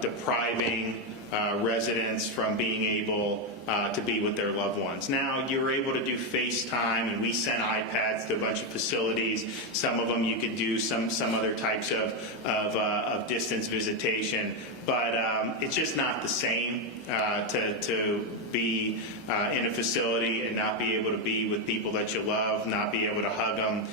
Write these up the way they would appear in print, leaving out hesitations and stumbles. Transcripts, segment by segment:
depriving residents from being able to be with their loved ones. Now, you're able to do FaceTime, and we sent iPads to a bunch of facilities. Some of them you could do some other types of distance visitation, but it's just not the same to be in a facility and not be able to be with people that you love, not be able to hug them,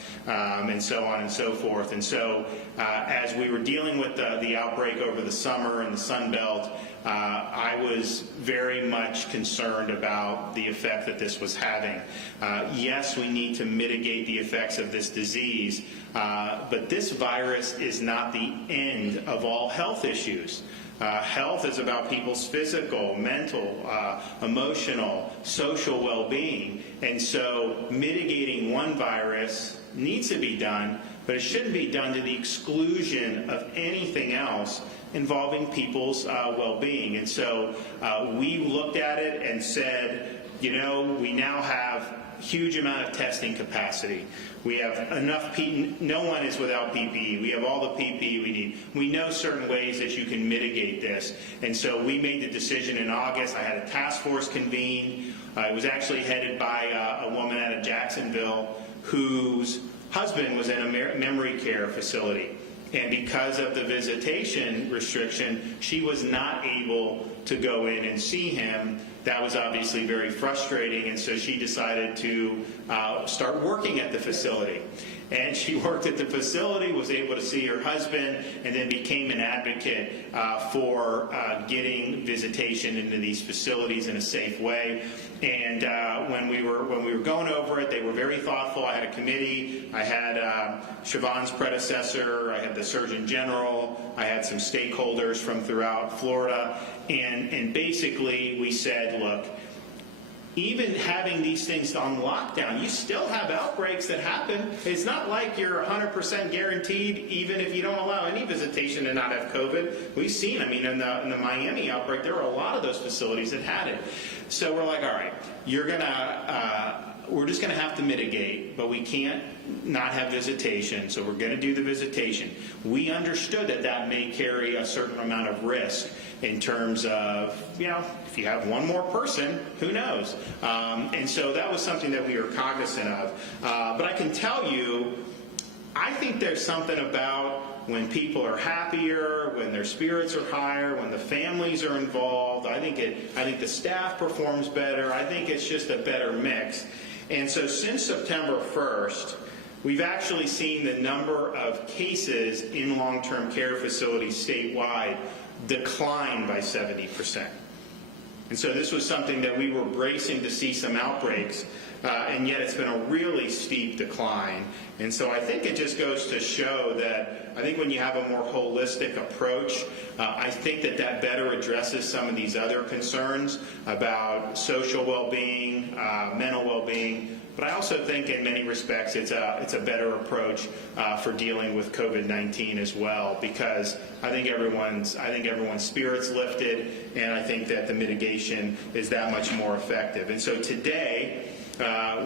and so on and so forth. And so as we were dealing with the outbreak over the summer in the Sun Belt, I was very much concerned about the effect that this was having. Yes, we need to mitigate the effects of this disease, but this virus is not the end of all health issues. Health is about people's physical, mental, emotional, social well-being, and so mitigating one virus needs to be done, but it shouldn't be done to the exclusion of anything else involving people's well-being. And so we looked at it and said, you know, we now have huge amount of testing capacity. We have enough no one is without PPE. We have all the PPE we need. We know certain ways that you can mitigate this. And so we made the decision in August. I had a task force convened. It was actually headed by a woman out of Jacksonville whose husband was in a memory care facility. And because of the visitation restriction, she was not able to go in and see him. That was obviously very frustrating, and so she decided to start working at the facility. And she worked at the facility, was able to see her husband, and then became an advocate for getting visitation into these facilities in a safe way. And when we were going over it, they were very thoughtful. I had a committee. I had Shevaun's predecessor. I had the Surgeon General. I had some stakeholders from throughout Florida. And basically we said, look, even having these things on lockdown, you still have outbreaks that happen. It's not like you're 100% guaranteed, even if you don't allow any visitation to not have COVID. We've seen, I mean, in the Miami outbreak, there were a lot of those facilities that had it. So we're like, all right, we're just going to have to mitigate, but we can't not have visitation, so we're going to do the visitation. We understood that that may carry a certain amount of risk in terms of, you know, if you have one more person, who knows? And so that was something that we were cognizant of. But I can tell you, I think there's something about when people are happier, when their spirits are higher, when the families are involved. I think the staff performs better. I think it's just a better mix. And so since September 1st, we've actually seen the number of cases in long-term care facilities statewide decline by 70%. And so this was something that we were bracing to see some outbreaks, and yet it's been a really steep decline. And so I think it just goes to show that I think when you have a more holistic approach, I think that better addresses some of these other concerns about social well-being, mental well-being. But I also think in many respects it's a better approach for dealing with COVID-19 as well, because I think everyone's spirits lifted, and I think that the mitigation is that much more effective. And so today,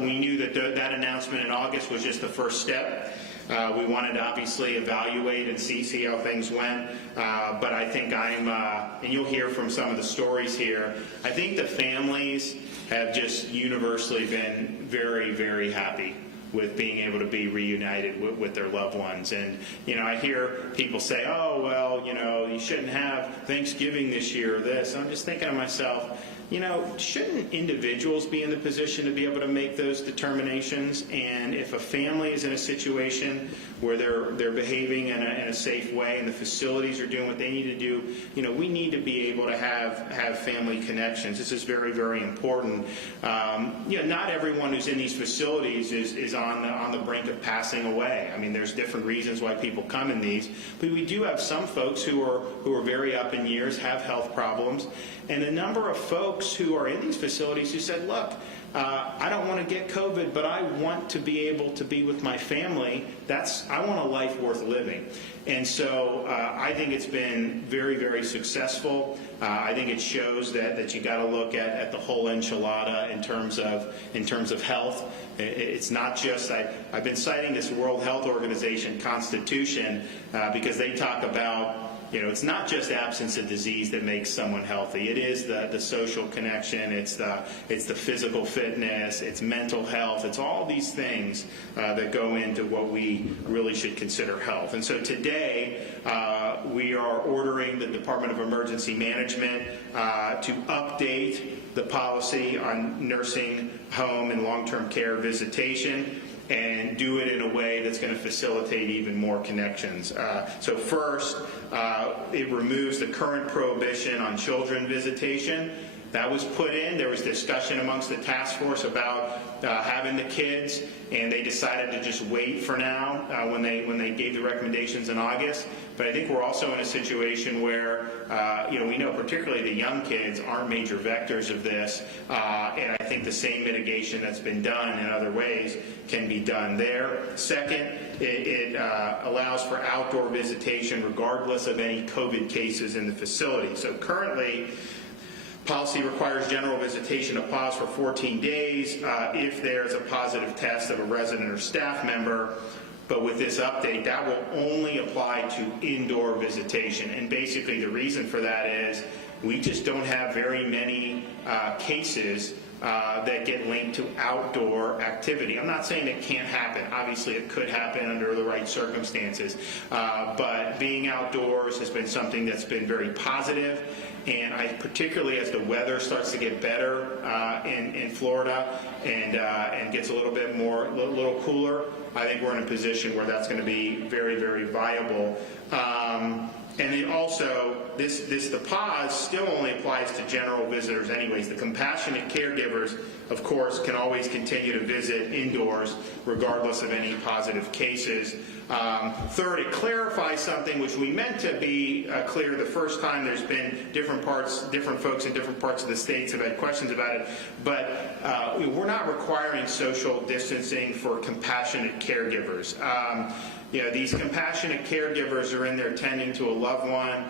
we knew that that announcement in August was just the first step. We wanted to obviously evaluate and see how things went, but I think and you'll hear from some of the stories here, I think the families have just universally been very, very happy with being able to be reunited with their loved ones. And, you know, I hear people say, oh, well, you know, you shouldn't have Thanksgiving this year or this. I'm just thinking to myself, you know, shouldn't individuals be in the position to be able to make those determinations? And if a family is in a situation where they're behaving in a safe way and the facilities are doing what they need to do, you know, we need to be able to have family connections. This is very, very important. You know, not everyone who's in these facilities is on the brink of passing away. I mean, there's different reasons why people come in these, but we do have some folks who are very up in years, have health problems, and a number of folks who are in these facilities who said, look, I don't want to get COVID, but I want to be able to be with my family. I want a life worth living. And so I think it's been very, very successful. I think it shows that you got to look at the whole enchilada in terms of health. It's not just, I've been citing this World Health Organization Constitution because they talk about it's not just absence of disease that makes someone healthy. It is the social connection, it's the physical fitness, it's mental health, it's all these things that go into what we really should consider health. And so today, we are ordering the Department of Emergency Management to update the policy on nursing home and long-term care visitation, and do it in a way that's going to facilitate even more connections. So first, it removes the current prohibition on children visitation. That was put in. There was discussion amongst the task force about having the kids, and they decided to just wait for now when they gave the recommendations in August. But I think we're also in a situation where we know particularly the young kids aren't major vectors of this, and I think the same mitigation that's been done in other ways can be done there. Second, it allows for outdoor visitation regardless of any COVID cases in the facility. So currently, policy requires general visitation to pause for 14 days if there's a positive test of a resident or staff member. But with this update, that will only apply to indoor visitation. And basically the reason for that is we just don't have very many cases that get linked to outdoor activity. I'm not saying it can't happen. Obviously, it could happen under the right circumstances. But being outdoors has been something that's been very positive. And particularly as the weather starts to get better in Florida and gets a little bit more, a little cooler, I think we're in a position where that's going to be very, very viable. And then also, the pause still only applies to general visitors anyways. The compassionate caregivers, of course, can always continue to visit indoors regardless of any positive cases. Third, it clarifies something which we meant to be clear the first time. There's been different folks in different parts of the states have had questions about it, but we're not requiring social distancing for compassionate caregivers. These compassionate caregivers are in there tending to a loved one.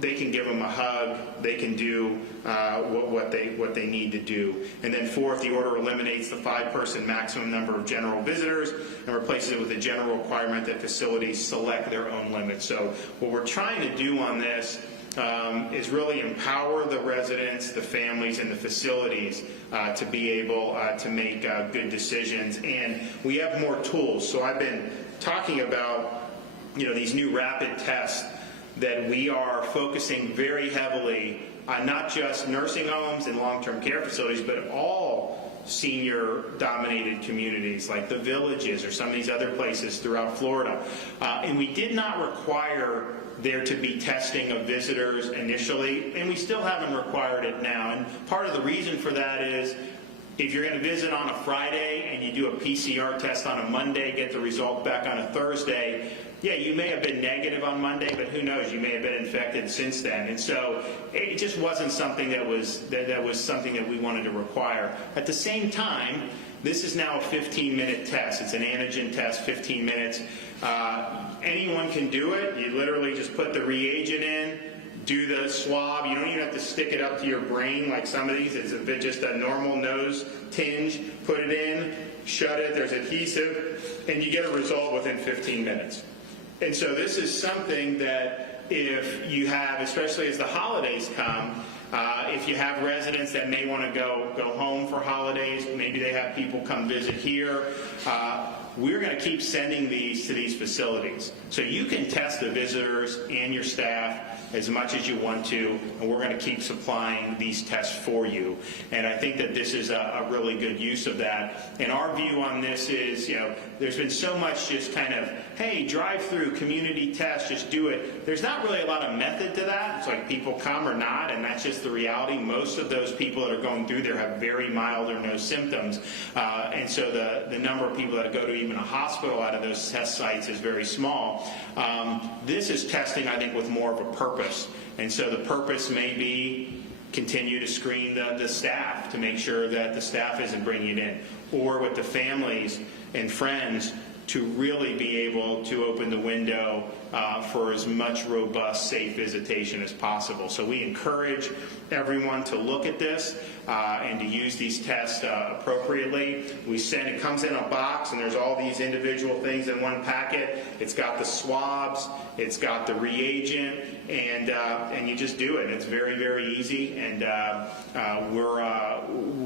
They can give them a hug. They can do what they need to do. And then fourth, the order eliminates the 5-person maximum number of general visitors and replaces it with a general requirement that facilities select their own limits. So what we're trying to do on this is really empower the residents, the families, and the facilities to be able to make good decisions. And we have more tools. So I've been talking about these new rapid tests that we are focusing very heavily on, not just nursing homes and long-term care facilities, but all senior-dominated communities like the Villages or some of these other places throughout Florida. And we did not require there to be testing of visitors initially, and we still haven't required it now. And part of the reason for that is if you're going to visit on a Friday and you do a PCR test on a Monday, get the result back on a Thursday, yeah, you may have been negative on Monday, but who knows, you may have been infected since then. And so it just wasn't something that was something that we wanted to require. At the same time, this is now a 15-minute test. It's an antigen test, 15 minutes. Anyone can do it. You literally just put the reagent in, do the swab. You don't even have to stick it up to your brain like some of these. It's just a normal nose tinge. Put it in, shut it, there's adhesive, and you get a result within 15 minutes. And so this is something that if you have, especially as the holidays come, if you have residents that may want to go home for holidays, maybe they have people come visit here, we're going to keep sending these to these facilities. So you can test the visitors and your staff as much as you want to, and we're going to keep supplying these tests for you. And I think that this is a really good use of that. And our view on this is, there's been so much just kind of, hey, drive through, community test, just do it. There's not really a lot of method to that. It's like people come or not, and that's just the reality. Most of those people that are going through there have very mild or no symptoms. And so the number of people that go to even a hospital out of those test sites is very small. This is testing, I think, with more of a purpose. And so the purpose may be continue to screen the staff to make sure that the staff isn't bringing it in, or with the families and friends to really be able to open the window for as much robust, safe visitation as possible. So we encourage everyone to look at this and to use these tests appropriately. It comes in a box, and there's all these individual things in one packet. It's got the swabs, It's got the reagent, and you just do it. It's very, very easy, and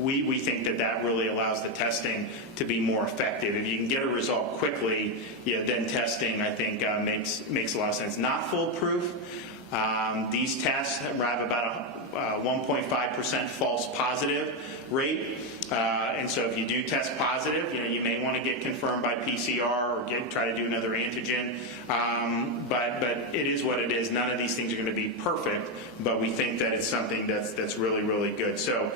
we think that really allows the testing to be more effective. If you can get a result quickly, then testing, I think, makes a lot of sense. Not foolproof. These tests have about a 1.5% false positive rate. And so if you do test positive, you may want to get confirmed by PCR or try to do another antigen. But it is what it is. None of these things are going to be perfect, but we think that it's something that's really, really good. So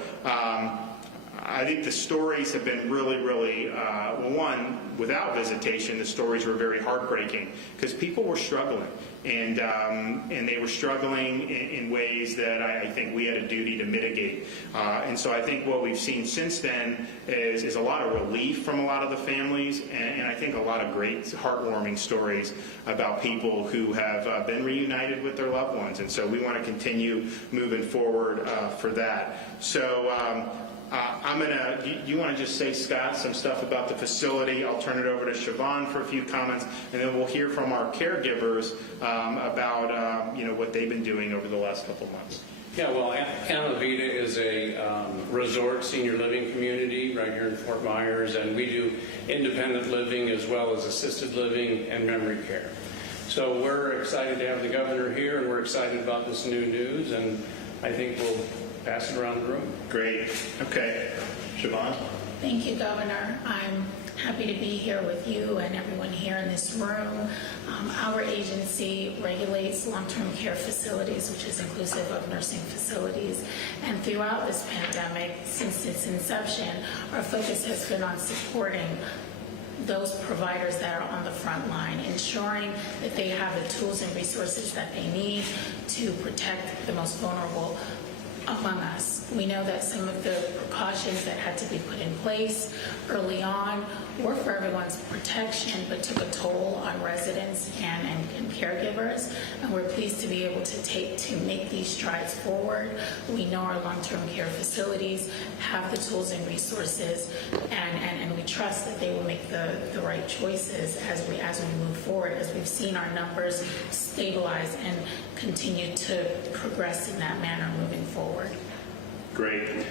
I think the stories have been really, really, one, without visitation, the stories were very heartbreaking because people were struggling. And they were struggling in ways that I think we had a duty to mitigate. And so I think what we've seen since then is a lot of relief from a lot of the families, and I think a lot of great heartwarming stories about people who have been reunited with their loved ones. And so we want to continue moving forward for that. So you want to just say, Scott, some stuff about the facility. I'll turn it over to Shevaun for a few comments, and then we'll hear from our caregivers about what they've been doing over the last couple of months. Yeah, well, Ana Vida is a resort senior living community right here in Fort Myers, and we do independent living as well as assisted living and memory care. So we're excited to have the governor here, and we're excited about this new news, and I think we'll pass it around the room. Great. Okay. Shevaun? Thank you, Governor. I'm happy to be here with you and everyone here in this room. Our agency regulates long-term care facilities, which is inclusive of nursing facilities. And throughout this pandemic, since its inception, our focus has been on supporting those providers that are on the front line, ensuring that they have the tools and resources that they need to protect the most vulnerable among us. We know that some of the precautions that had to be put in place early on were for everyone's protection, but took a toll on residents and caregivers. And we're pleased to be able to make these strides forward. We know our long-term care facilities have the tools and resources, and we trust that they will make the right choices as we move forward, as we've seen our numbers stabilize and continue to progress in that manner moving forward. Great.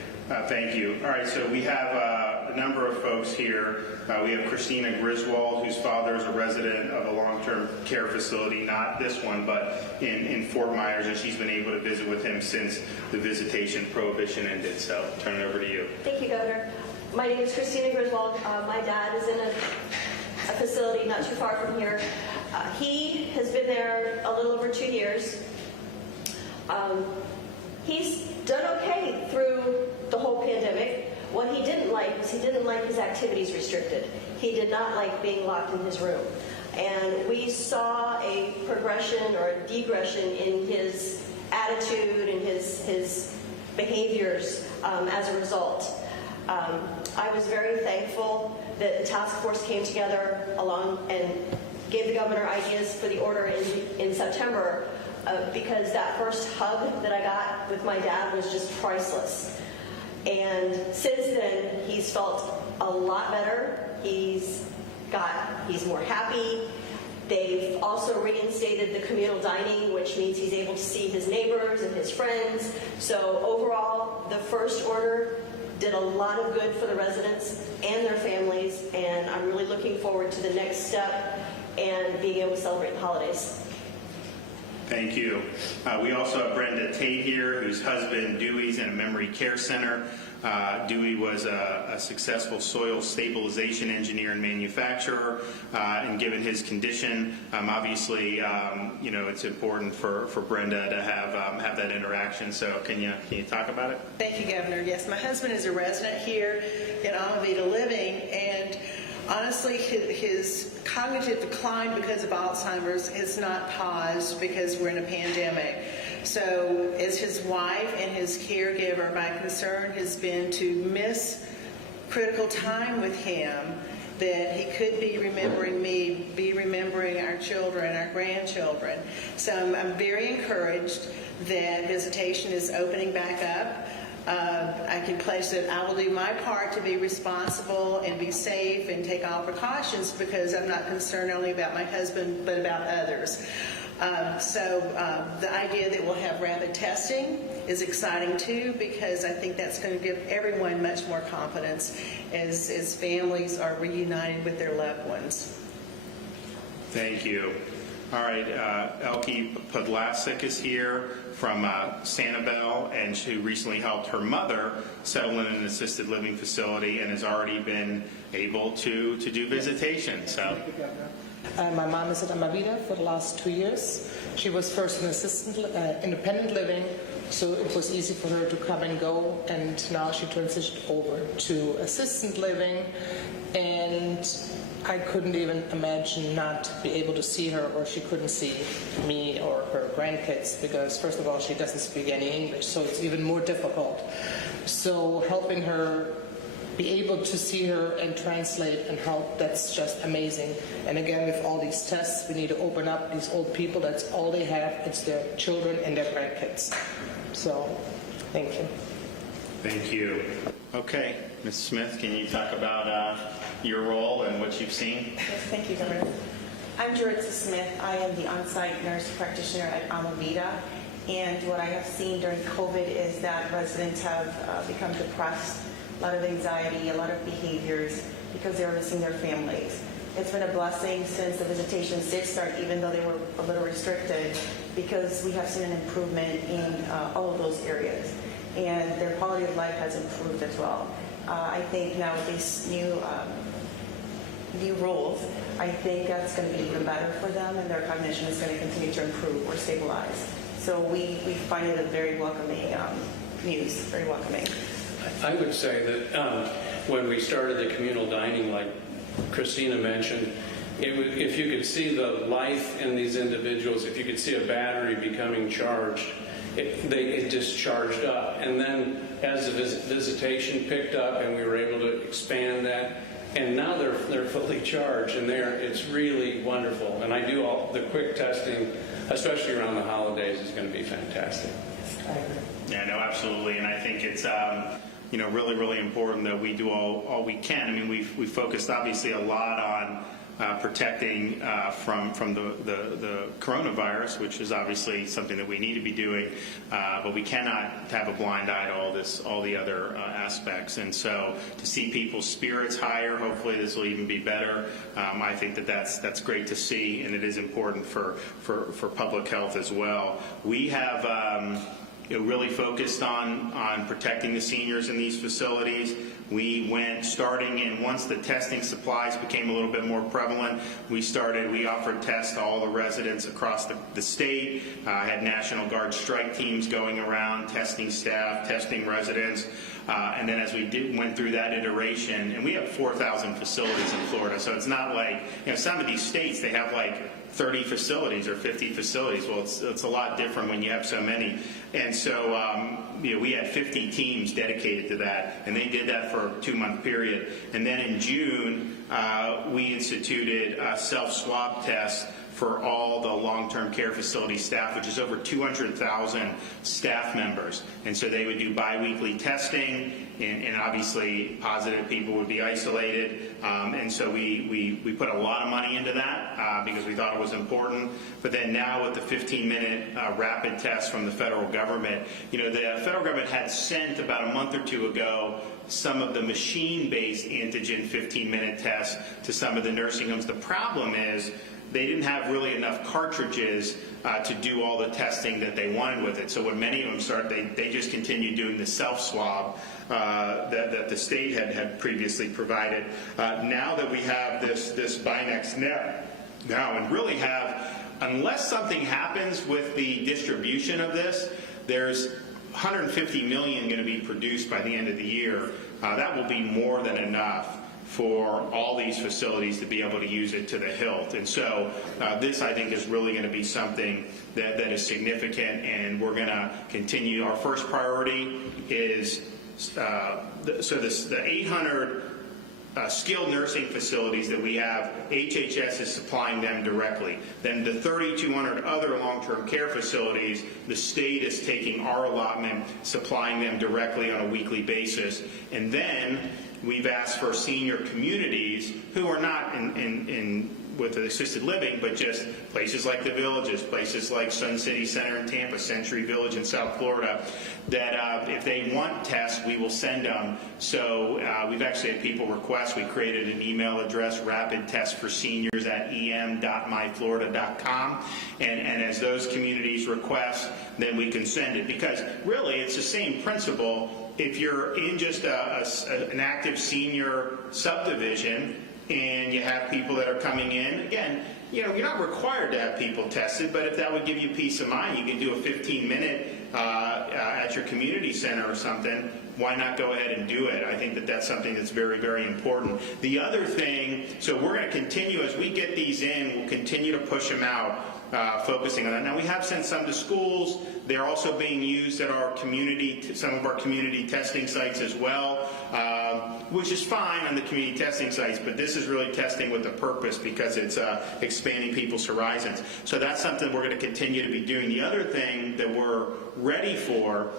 Thank you. All right, so we have a number of folks here. We have Christina Griswold, whose father is a resident of a long-term care facility, not this one, but in Fort Myers, and she's been able to visit with him since the visitation prohibition ended. So turn it over to you. Thank you, Governor. My name is Christina Griswold. My dad is in a facility not too far from here. He has been there a little over 2 years. He's done okay through the whole pandemic. What he didn't like was he didn't like his activities restricted. He did not like being locked in his room. And we saw a progression or a degression in his attitude and his behaviors as a result. I was very thankful that the task force came together along and gave the governor ideas for the order in September, because that first hug that I got with my dad was just priceless. And since then, he's felt a lot better. He's more happy. They've also reinstated the communal dining, which means he's able to see his neighbors and his friends. So overall, the first order did a lot of good for the residents and their families, and I'm really looking forward to the next step and being able to celebrate the holidays. Thank you. We also have Brenda Tate here, whose husband Dewey's in a memory care center. Dewey was a successful soil stabilization engineer and manufacturer, and given his condition, obviously, it's important for Brenda to have that interaction. So can you talk about it? Thank you, Governor. Yes, my husband is a resident here in Ana Vida Living, and honestly, his cognitive decline because of Alzheimer's has not paused because we're in a pandemic. So as his wife and his caregiver, my concern has been to miss critical time with him, that he could be remembering me, be remembering our children, our grandchildren. So I'm very encouraged that visitation is opening back up. I can pledge that I will do my part to be responsible and be safe and take all precautions, because I'm not concerned only about my husband but about others. The idea that we'll have rapid testing is exciting too, because I think that's going to give everyone much more confidence as families are reunited with their loved ones. Thank you. All right, Elke Podlasik is here from Sanibel, and she recently helped her mother settle in an assisted living facility and has already been able to do visitation. So, my mom is at Amavita for the last 2 years. She was first in independent living, so it was easy for her to come and go, and now she transitioned over to assisted living, and I couldn't even imagine not be able to see her, or she couldn't see me or her grandkids, because first of all, she doesn't speak any English, so it's even more difficult. So helping her be able to see her and translate and help, that's just amazing. And again, with all these tests, we need to open up these old people. That's all they have. It's their children and their grandkids. So, thank you. thank you. Okay, Ms. Smith, can you talk about your role and what you've seen? Yes, thank you, Governor. I'm Jaritza Smith. I am the on-site nurse practitioner at Amavita. And what I have seen during COVID is that residents have become depressed, a lot of anxiety, a lot of behaviors because they were missing their families. It's been a blessing since the visitations did start, even though they were a little restricted, because we have seen an improvement in all of those areas. And their quality of life has improved as well. I think now with these new rules, I think that's going to be even better for them, and their cognition is going to continue to improve or stabilize. So we find it a very welcoming news, very welcoming. I would say that when we started the communal dining, like Christina mentioned, if you could see the life in these individuals, if you could see a battery becoming charged, it just charged up. And then as the visitation picked up and we were able to expand that, and now they're fully charged, and it's really wonderful. And I do all the quick testing, especially around the holidays, is going to be fantastic. Yeah, no, absolutely, and I think it's really, really important that we do all we can. I mean, we focused obviously a lot on protecting from the coronavirus, which is obviously something that we need to be doing, but we cannot have a blind eye to all the other aspects. And so to see people's spirits higher, hopefully this will even be better. I think that's great to see, and it is important for public health as well. We have really focused on protecting the seniors in these facilities. We went starting in, once the testing supplies became a little bit more prevalent, we offered tests to all the residents across the state, had National Guard strike teams going around, testing staff, testing residents, and then as we went through that iteration, and we have 4,000 facilities in Florida, so it's not like, some of these states, they have like 30 facilities or 50 facilities. Well, it's a lot different when you have so many. And so, we had 50 teams dedicated to that, and they did that for a 2-month period. And then in June, we instituted self-swab tests for all the long-term care facility staff, which is over 200,000 staff members. And so they would do biweekly testing, and obviously positive people would be isolated. And so we put a lot of money into that because we thought it was important. But then now with the 15-minute rapid test from the federal government, the federal government had sent about a month or two ago some of the machine-based antigen 15-minute tests to some of the nursing homes. The problem is they didn't have really enough cartridges to do all the testing that they wanted with it. So when many of them started, they just continued doing the self-swab that the state had previously provided. Now that we have this Binex now and really have, unless something happens with the distribution of this, there's 150 million going to be produced by the end of the year. That will be more than enough for all these facilities to be able to use it to the hilt. And so this, I think, is really going to be something that is significant, and we're going to continue. Our first priority is the 800 skilled nursing facilities that we have, HHS is supplying them directly. Then the 3,200 other long-term care facilities, the state is taking our allotment, supplying them directly on a weekly basis. And then we've asked for senior communities who are not in with assisted living, but just places like the Villages, places like Sun City Center in Tampa, Century Village in South Florida, that if they want tests, we will send them. So we've actually had people request. We created an email address, rapidtestforseniors@em.myflorida.com, and as those communities request, then we can send it. Because really, it's the same principle. If you're in just an active senior subdivision and you have people that are coming in, again, you know, you're not required to have people tested, but if that would give you peace of mind, you can do a 15-minute at your community center or something. Why not go ahead and do it? I think that that's something that's very, very important. The other thing, so we're going to continue, as we get these in, we'll continue to push them out, focusing on that. Now, we have sent some to schools. They're also being used at our community, some of our community testing sites as well, which is fine on the community testing sites, but this is really testing with a purpose because it's expanding people's horizons. So that's something we're going to continue to be doing. The other thing that we're ready for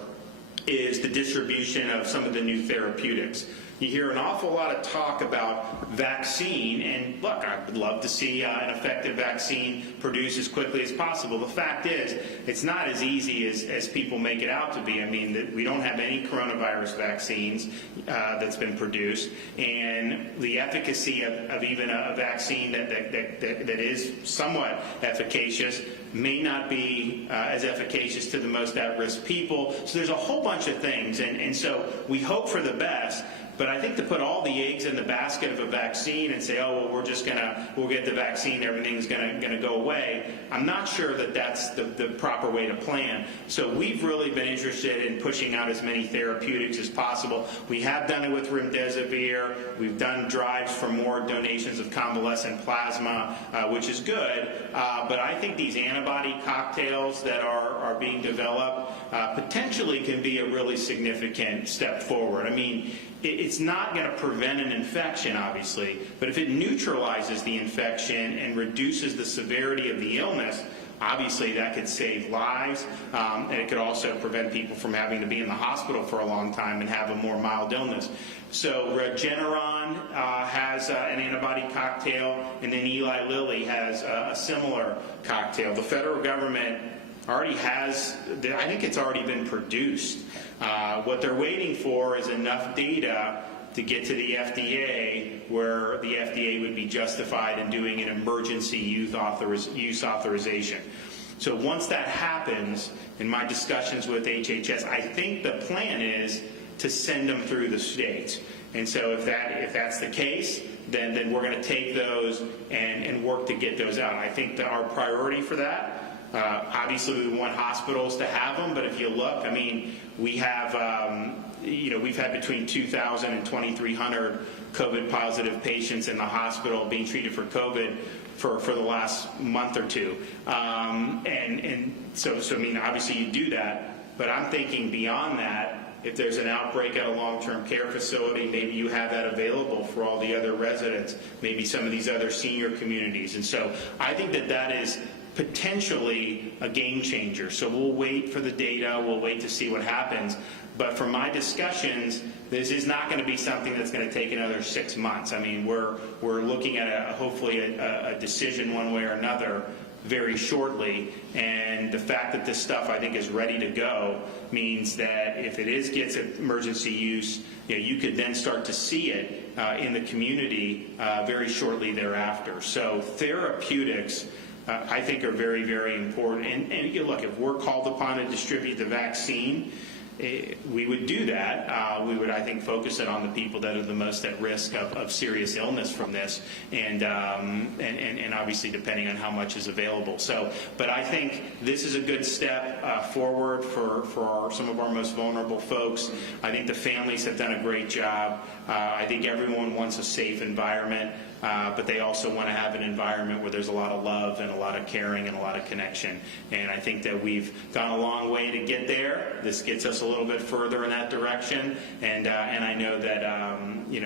is the distribution of some of the new therapeutics. You hear an awful lot of talk about vaccine, and look, I would love to see an effective vaccine produced as quickly as possible. The fact is, it's not as easy as people make it out to be. I mean, we don't have any coronavirus vaccines that's been produced, and the efficacy of even a vaccine that is somewhat efficacious may not be as efficacious to the most at-risk people. So there's a whole bunch of things, and so we hope for the best. But I think to put all the eggs in the basket of a vaccine and say, oh, well, we'll get the vaccine, everything's gonna go away, I'm not sure that that's the proper way to plan. So we've really been interested in pushing out as many therapeutics as possible. We have done it with remdesivir. We've done drives for more donations of convalescent plasma, which is good. But I think these antibody cocktails that are being developed potentially can be a really significant step forward. I mean, it's not going to prevent an infection, obviously, but if it neutralizes the infection and reduces the severity of the illness, obviously that could save lives, and it could also prevent people from having to be in the hospital for a long time and have a more mild illness. So Regeneron has an antibody cocktail, and then Eli Lilly has a similar cocktail. The federal government already has, I think it's already been produced. What they're waiting for is enough data to get to the FDA where the FDA would be justified in doing an emergency use authorization. So once that happens, in my discussions with HHS, I think the plan is to send them through the states. And so if that's the case, then we're going to take those and work to get those out. I think that our priority for that, obviously we want hospitals to have them, but if you look, I mean, we have, we've had between 2,000 and 2,300 COVID positive patients in the hospital being treated for COVID for the last month or two. And so I mean, obviously you do that, but I'm thinking beyond that, if there's an outbreak at a long-term care facility, maybe you have that available for all the other residents, maybe some of these other senior communities. And so I think that is potentially a game changer. So we'll wait for the data, we'll wait to see what happens. But from my discussions, this is not going to be something that's going to take another 6 months. I mean, we're looking at hopefully a decision one way or another very shortly, and the fact that this stuff I think is ready to go means that if it gets emergency use, you could then start to see it in the community very shortly thereafter. So therapeutics I think are very, very important. And look, if we're called upon to distribute the vaccine, we would do that. We would, I think, focus it on the people that are the most at risk of serious illness from this, and obviously depending on how much is available. So, but I think this is a good step forward for some of our most vulnerable folks. I think the families have done a great job. I think everyone wants a safe environment. But they also want to have an environment where there's a lot of love and a lot of caring and a lot of connection. And I think that we've gone a long way to get there. This gets us a little bit further in that direction. And I know that,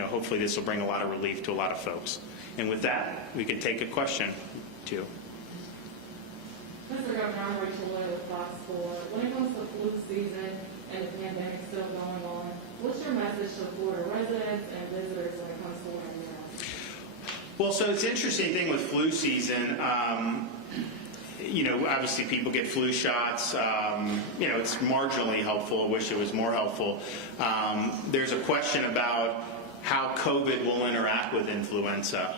hopefully this will bring a lot of relief to a lot of folks. And with that, we could take a question, too. Mr. Governor, I'm Rachel Lloyd with Fox 4. When it comes to flu season and the pandemic still going on, what's your message to Florida residents and visitors when it comes to wearing masks? Well, so it's an interesting thing with flu season. Obviously people get flu shots. It's marginally helpful. I wish it was more helpful. There's a question about how COVID will interact with influenza.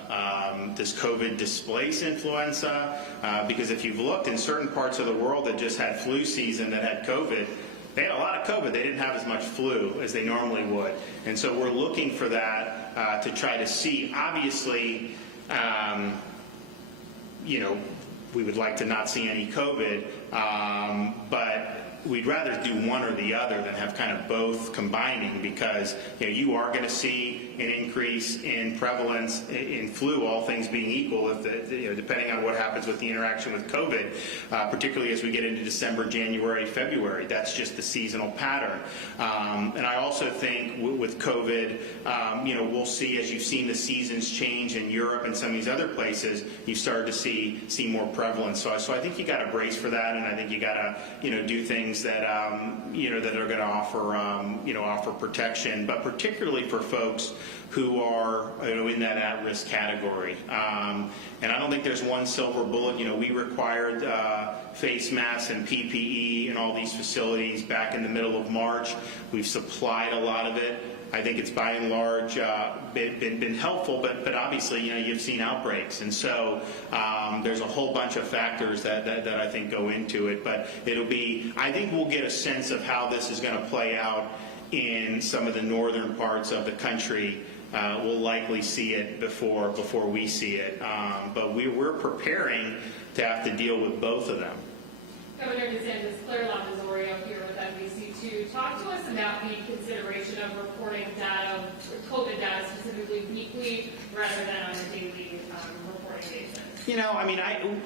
Does COVID displace influenza? Because if you've looked in certain parts of the world that just had flu season that had COVID, they had a lot of COVID. They didn't have as much flu as they normally would. And so we're looking for that to try to see. Obviously, we would like to not see any COVID, but we'd rather do one or the other than have kind of both combining, because you are going to see an increase in prevalence in flu, all things being equal, if depending on what happens with the interaction with COVID, particularly as we get into December, January, February. That's just the seasonal pattern. And I also think with COVID, we'll see, as you've seen the seasons change in Europe and some of these other places, you started to see more prevalence. So I think you got to brace for that, and I think you got to do things that that are going to offer protection, but particularly for folks who are in that at-risk category. And I don't think there's one silver bullet. We required face masks and PPE in all these facilities back in the middle of March. We've supplied a lot of it. I think it's by and large been helpful, but obviously, you've seen outbreaks. And so there's a whole bunch of factors that I think go into it. But I think we'll get a sense of how this is going to play out in some of the northern parts of the country. We'll likely see it before we see it. But we're preparing to have to deal with both of them. Governor DeSantis, Claire Longozorio here with NBC2. Talk to us about the consideration of reporting data, COVID data specifically weekly, rather than on a daily reporting basis.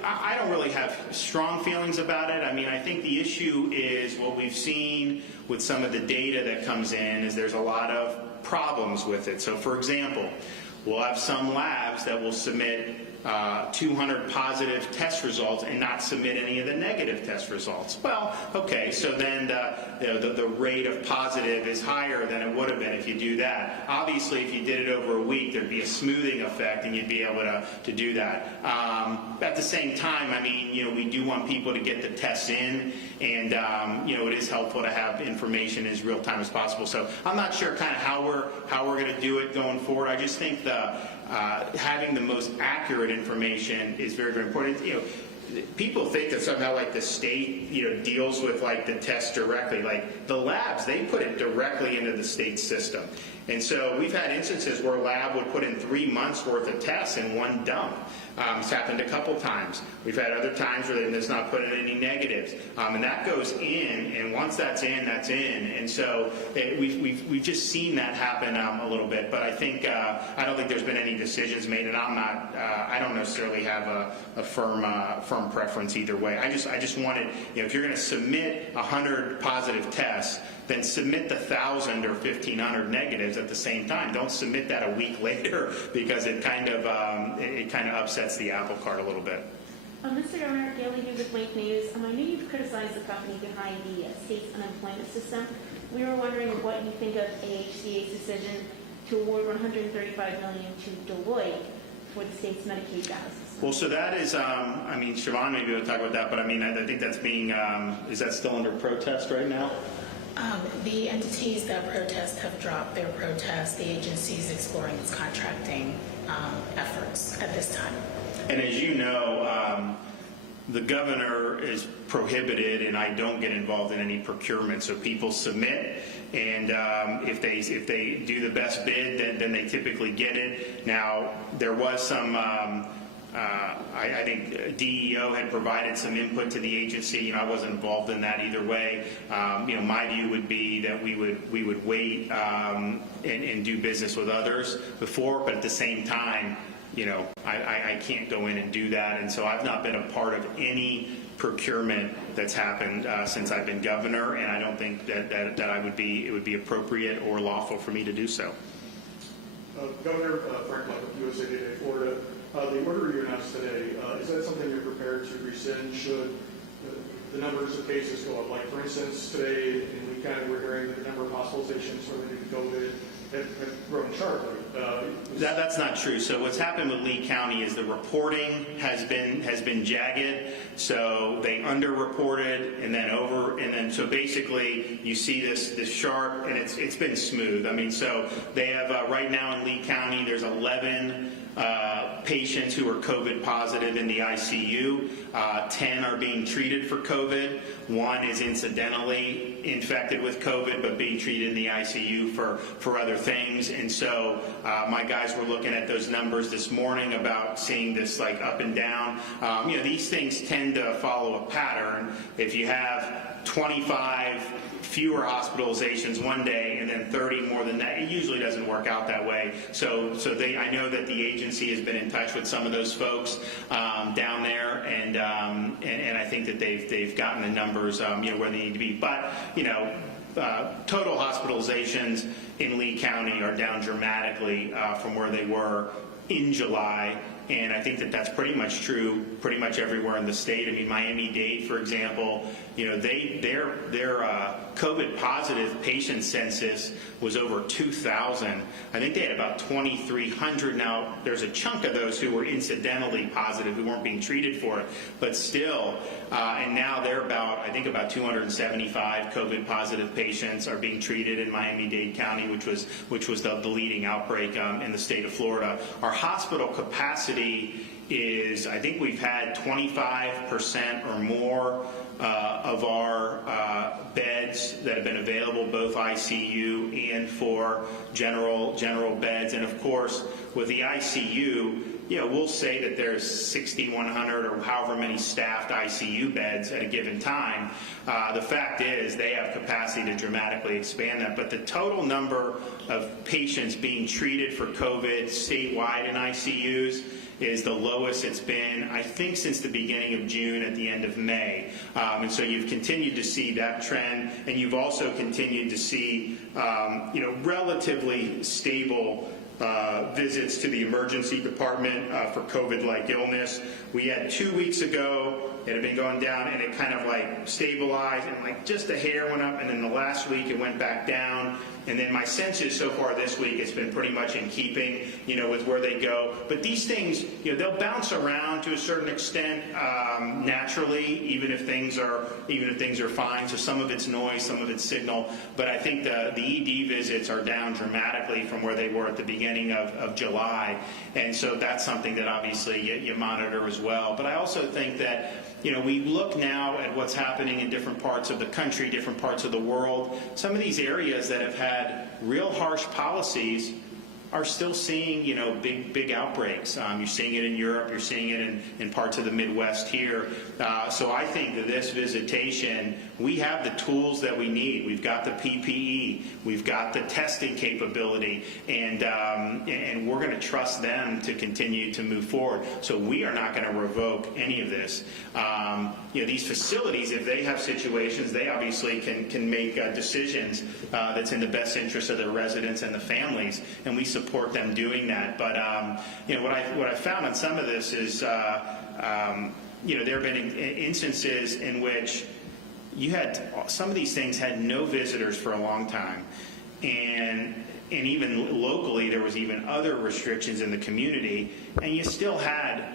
I don't really have strong feelings about it. I think the issue is what we've seen with some of the data that comes in is there's a lot of problems with it. So, for example, we'll have some labs that will submit 200 positive test results and not submit any of the negative test results. Well, okay, so then the rate of positive is higher than it would have been if you do that. Obviously, if you did it over a week, there'd be a smoothing effect and you'd be able to do that. At the same time, we do want people to get the tests in, and it is helpful to have information as real time as possible. So I'm not sure kind of how we're going to do it going forward. I just think having the most accurate information is very, very important. People think that somehow like the state, deals with like the test directly. Like the labs, they put it directly into the state system. And so we've had instances where a lab would put in 3 months worth of tests in one dump. It's happened a couple times. We've had other times where it's not put in any negatives. And that goes in, and once that's in, that's in. And so we've just seen that happen a little bit. But I think, I don't think there's been any decisions made, and I don't necessarily have a firm preference either way. I just wanted, if you're going to submit 100 positive tests, then submit the 1,000 or 1,500 negatives at the same time. Don't submit that a week later, because it kind of upsets the apple cart a little bit. Mr. Governor, Gail here with Wake News. I know you've criticized the company behind the state's unemployment system. We were wondering what you think of AHCA's decision to award $135 million to Deloitte for the state's Medicaid data system. Well, so that is, Shevaun maybe will talk about that, but I think that's being, is that still under protest right now? The entities that protest have dropped their protest. The agency is exploring its contracting efforts at this time. And as you know, the governor is prohibited, and I don't get involved in any procurement. So people submit, and if they do the best bid, then they typically get it. Now, there was some. I think DEO had provided some input to the agency. I wasn't involved in that either way. My view would be that we would wait and do business with others before, but at the same time, I can't go in and do that, and so I've not been a part of any procurement that's happened since I've been governor, and I don't think that it would be appropriate or lawful for me to do so. Governor Frank Luck, USA Today, Florida. The order you announced today, is that something you're prepared to rescind should the numbers of cases go up? Like, for instance, today in Lee County, we're hearing that the number of hospitalizations related to COVID have grown sharply. That's not true. So what's happened with Lee County is the reporting has been jagged. So they underreported and then so basically you see this sharp, and it's been smooth. I mean, so they have right now in Lee County there's 11 patients who are COVID positive in the ICU. 10 are being treated for COVID. 1 is incidentally infected with COVID, but being treated in the ICU for other things. And so my guys were looking at those numbers this morning about seeing this like up and down. These things tend to follow a pattern. If you have 25 fewer hospitalizations one day and then 30 more than that, it usually doesn't work out that way. So I know that the agency has been in touch with some of those folks down there, and I think that they've gotten the numbers where they need to be. But total hospitalizations in Lee County are down dramatically from where they were in July. And I think that that's pretty much true pretty much everywhere in the state. I mean, Miami-Dade, for example, their COVID positive patient census was over 2,000. I think they had about 2,300. Now, there's a chunk of those who were incidentally positive who weren't being treated for it, but still, and now they're about 275 COVID positive patients are being treated in Miami-Dade County, which was the leading outbreak in the state of Florida. Our hospital capacity is, I think we've had 25% or more of our beds that have been available, both ICU and for general beds. And of course, with the ICU, we'll say that there's 6,100 or however many staffed ICU beds at a given time. The fact is they have capacity to dramatically expand that. But the total number of patients being treated for COVID statewide in ICUs is the lowest it's been, I think, since the beginning of June at the end of May. And so you've continued to see that trend, and you've also continued to see, relatively stable visits to the emergency department for COVID-like illness. We had 2 weeks ago, it had been going down, and it kind of like stabilized, and like just a hair went up, and then the last week it went back down. And then my sense is so far this week it's been pretty much in keeping, with where they go. But these things, they'll bounce around to a certain extent naturally, even if things are fine. So some of it's noise, some of it's signal. But I think the ED visits are down dramatically from where they were at the beginning of July, and so that's something that obviously you monitor as well. But I also think that we look now at what's happening in different parts of the country, different parts of the world. Some of these areas that have had real harsh policies are still seeing, big outbreaks. You're seeing it in Europe. You're seeing it in parts of the Midwest here. So I think that this visitation, we have the tools that we need. We've got the PPE. We've got the testing capability, and we're going to trust them to continue to move forward. So we are not going to revoke any of this. These facilities, if they have situations, they obviously can make decisions that's in the best interest of their residents and the families, and we support them doing that. But what I found on some of this is there have been instances in which you had some of these things had no visitors for a long time, and even locally there was even other restrictions in the community, and you still had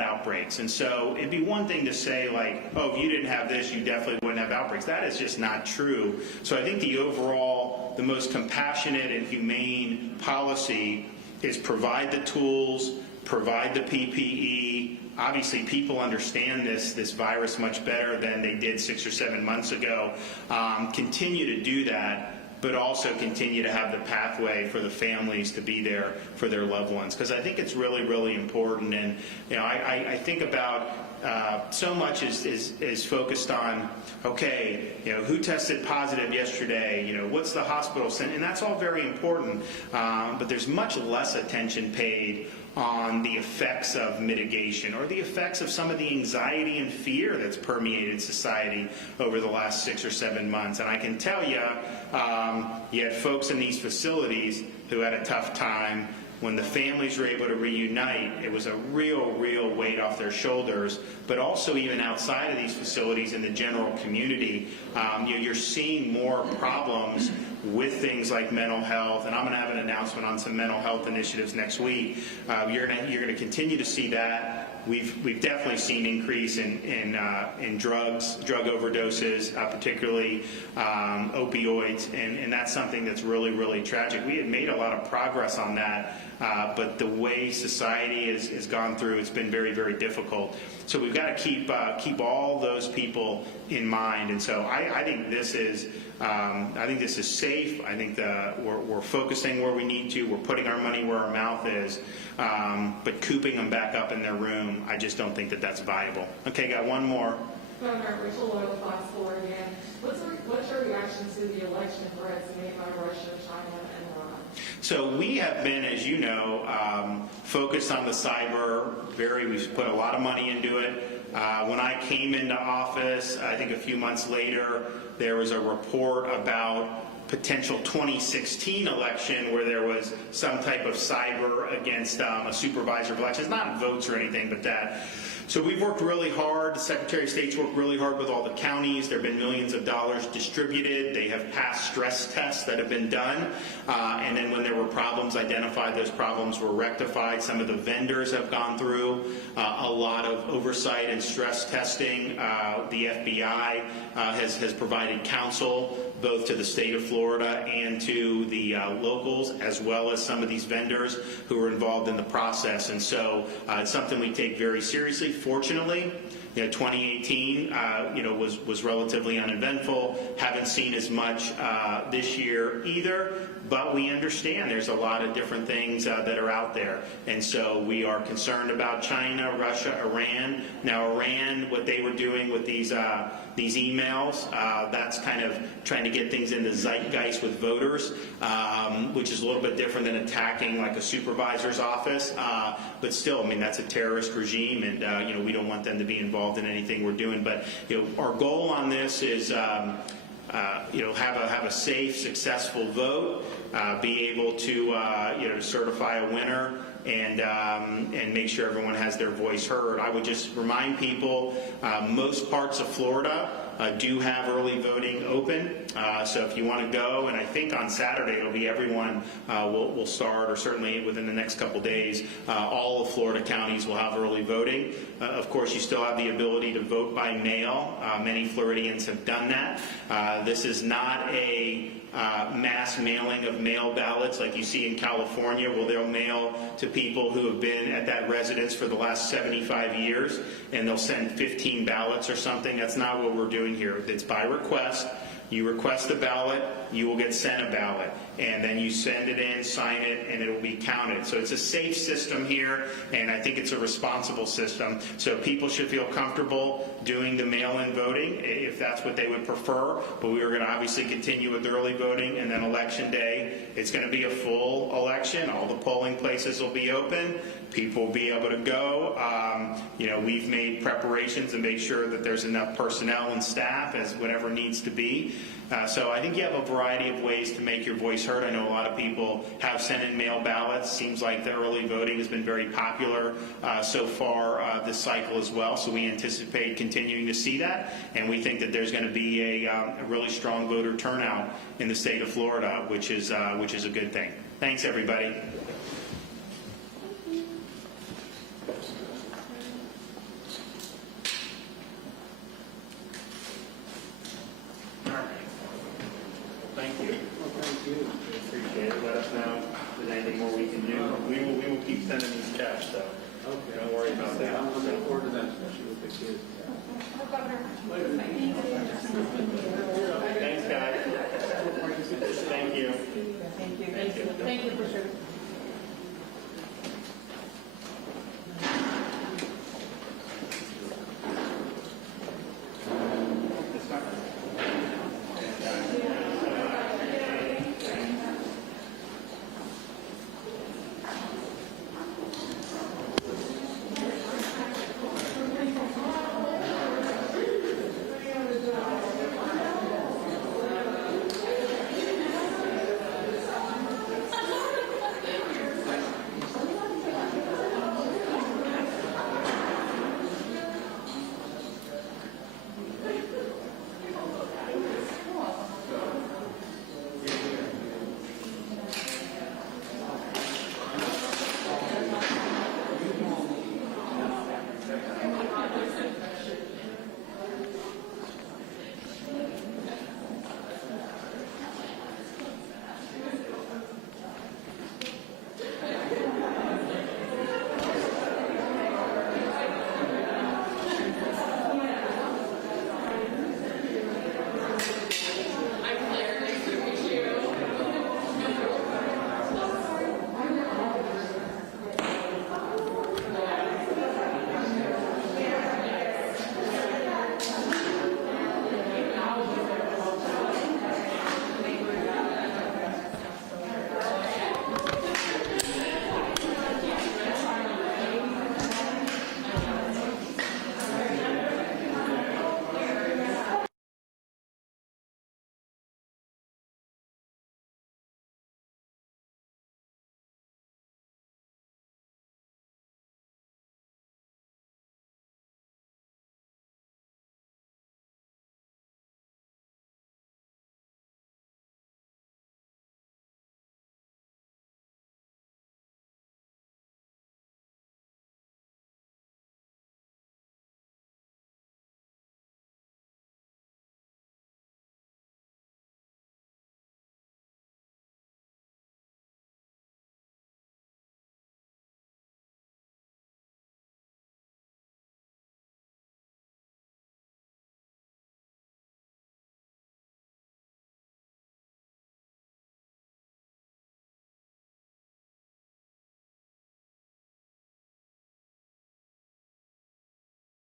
outbreaks. And so it'd be one thing to say like, oh, if you didn't have this, you definitely wouldn't have outbreaks. That is just not true. So I think the most compassionate and humane policy is provide the tools, provide the PPE. Obviously, people understand this virus much better than they did 6 or 7 months ago. Continue to do that, but also continue to have the pathway for the families to be there for their loved ones, because I think it's really, really important. And I think about so much is focused on, okay, who tested positive yesterday, what's the hospital sent, and that's all very important, but there's much less attention paid on the effects of mitigation or the effects of some of the anxiety and fear that's permeated society over the last 6 or 7 months. And I can tell you, you had folks in these facilities who had a tough time when the families were able to reunite, it was a real weight off their shoulders. But also even outside of these facilities in the general community, you're seeing more problems with things like mental health, and I'm going to have an announcement on some mental health initiatives next week. You're going to continue to see that. We've definitely seen increase in drug overdoses, particularly opioids, and that's something that's really tragic. We had made a lot of progress on that, but the way society has gone through, it's been very difficult. So we've got to keep all those people in mind, and so I think this is safe. I think we're focusing where we need to. We're putting our money where our mouth is, but cooping them back up in their room, I just don't think that that's viable. Okay, got one more. Governor Rachel Loyal, Fox 4 again. What's your reaction to the election threats made by Russia, China, and Iran? So we have been, as you know, focused on the cyber. We've put a lot of money into it. When I came into office, I think a few months later, there was a report about potential 2016 election where there was some type of cyber against a supervisor of elections, not votes or anything, but that. So we've worked really hard. The Secretary of State's worked really hard with all the counties. There have been millions of dollars distributed. They have passed stress tests that have been done. And then when there were problems identified, those problems were rectified. Some of the vendors have gone through a lot of oversight and stress testing. The FBI has provided counsel both to the state of Florida and to the locals, as well as some of these vendors who are involved in the process. And so it's something we take very seriously. Fortunately, 2018 was relatively uneventful. Haven't seen as much this year either, but we understand there's a lot of different things that are out there. And so we are concerned about China, Russia, Iran. Now Iran, what they were doing with these emails, that's kind of trying to get things in the zeitgeist with voters, which is a little bit different than attacking like a supervisor's office. But still, I mean, that's a terrorist regime, and we don't want them to be involved in anything we're doing. But our goal on this is have a safe, successful vote, be able to certify a winner, and make sure everyone has their voice heard. I would just remind people, most parts of Florida do have early voting open, so if you want to go, and I think on Saturday it'll be everyone will start, or certainly within the next couple days, all of Florida counties will have early voting. Of course, you still have the ability to vote by mail. Many Floridians have done that. This is not a mass mailing of mail ballots like you see in California, where they'll mail to people who have been at that residence for the last 75 years, and they'll send 15 ballots or something. That's not what we're doing here. It's by request. You request a ballot, you will get sent a ballot, and then you send it in, sign it, and it will be counted. So it's a safe system here, and I think it's a responsible system. So people should feel comfortable doing the mail-in voting if that's what they would prefer. But we are going to obviously continue with early voting, and then Election Day, it's going to be a full election. All the polling places will be open. People will be able to go. We've made preparations and made sure that there's enough personnel and staff as whatever needs to be. So I think you have a variety of ways to make your voice heard. I know a lot of people have sent in mail ballots. Seems like the early voting has been very popular so far this cycle as well. So we anticipate continuing to see that, and we think that there's going to be a really strong voter turnout in the state of Florida, which is a good thing. Thanks, everybody. Thank you. Thank you. Appreciate it. Let us know if there's anything more we can do. We will keep sending these checks, so don't worry about that. I'm looking forward to that, especially with the kids. Thanks, guys.